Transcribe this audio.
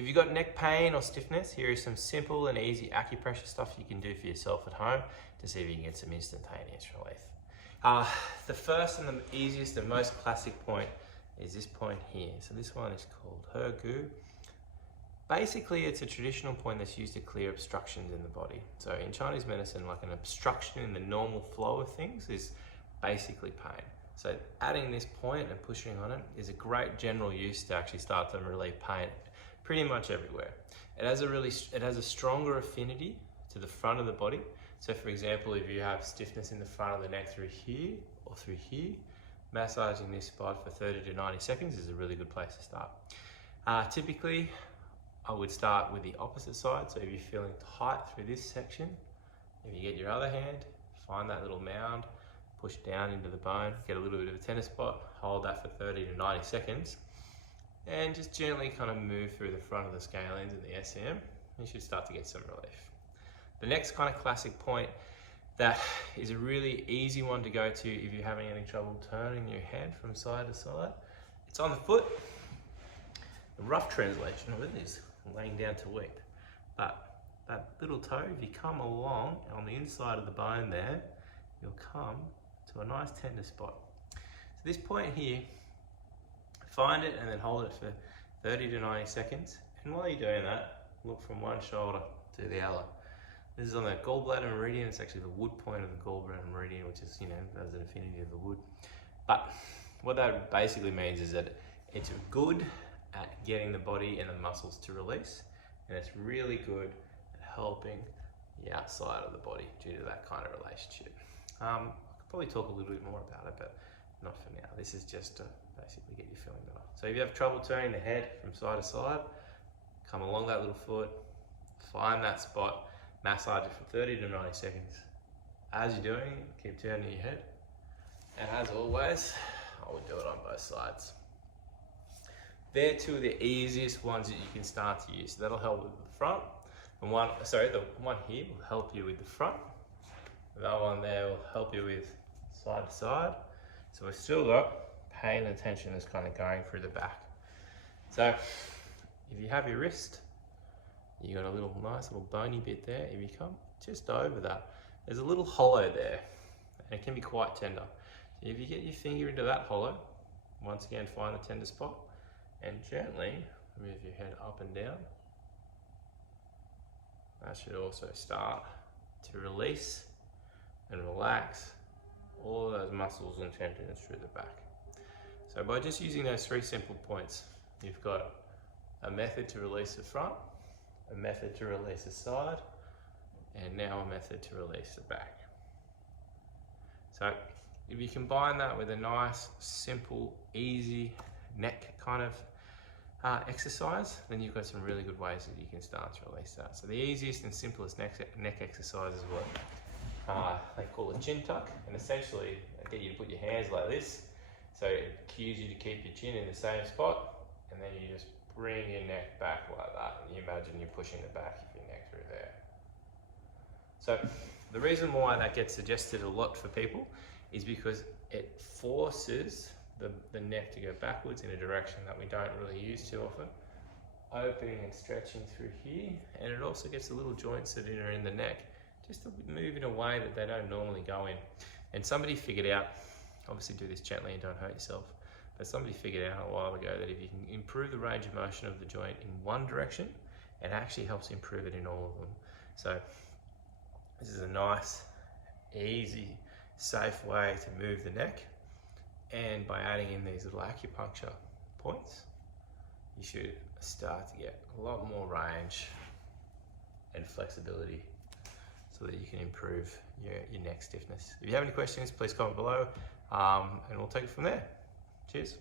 If you've got neck pain or stiffness, here is some simple and easy acupressure stuff you can do for yourself at home to see if you can get some instantaneous relief. The first and the easiest and most classic point is this point here. So this one is called Hergu. Basically, it's a traditional point that's used to clear obstructions in the body. So in Chinese medicine, like an obstruction in the normal flow of things is basically pain. So adding this point and pushing on it is a great general use to actually start to relieve pain pretty much everywhere. It has a stronger affinity to the front of the body. So for example, if you have stiffness in the front of the neck through here or through here, massaging this spot for 30 to 90 seconds is a really good place to start. Typically, I would start with the opposite side. So if you're feeling tight through this section, if you get your other hand, find that little mound, push down into the bone, get a little bit of a tender spot, hold that for 30 to 90 seconds, and just gently kind of move through the front of the scalenes and the SM. You should start to get some relief. The next kind of classic point that is a really easy one to go to if you're having any trouble turning your head from side to side, it's on the foot. The rough translation of it is laying down to weep. But that little toe, if you come along on the inside of the bone there, you'll come to a nice tender spot. So this point here, find it and then hold it for 30 to 90 seconds. And while you're doing that, look from one shoulder to the other. This is on the gallbladder meridian. It's actually the wood point of the gallbladder meridian, which is, has an affinity of the wood. But what that basically means is that it's good at getting the body and the muscles to release, and it's really good at helping the outside of the body due to that kind of relationship. I could probably talk a little bit more about it, but not for now. This is just to basically get you feeling better. So if you have trouble turning the head from side to side, come along that little foot, find that spot, massage it for 30 to 90 seconds. As you're doing it, keep turning your head. And as always, I would do it on both sides. They're two of the easiest ones that you can start to use. So that'll help with the front. And the one here will help you with the front. That one there will help you with side to side. So we've still got pain and tension that's kind of going through the back. So if you have your wrist, you got a nice little bony bit there. If you come just over that, there's a little hollow there, and it can be quite tender. If you get your finger into that hollow, once again find the tender spot, and gently move your head up and down. That should also start to release and relax all of those muscles and tendons through the back. So by just using those three simple points, you've got a method to release the front, a method to release the side, and now a method to release the back. So if you combine that with a nice, simple, easy neck kind of exercise, then you've got some really good ways that you can start to release that. So the easiest and simplest neck exercise is what they call a chin tuck, and essentially they get you to put your hands like this, so it cues you to keep your chin in the same spot, and then you just bring your neck back like that, and you imagine you're pushing the back of your neck through there. So the reason why that gets suggested a lot for people is because it forces the neck to go backwards in a direction that we don't really use too often, opening and stretching through here, and it also gets the little joints that are in the neck just to move in a way that they don't normally go in. And somebody figured out, obviously do this gently and don't hurt yourself, but somebody figured out a while ago that if you can improve the range of motion of the joint in one direction, it actually helps improve it in all of them. So this is a nice, easy, safe way to move the neck. And by adding in these little acupuncture points, you should start to get a lot more range and flexibility so that you can improve your neck stiffness. If you have any questions, please comment below, and we'll take it from there. Cheers.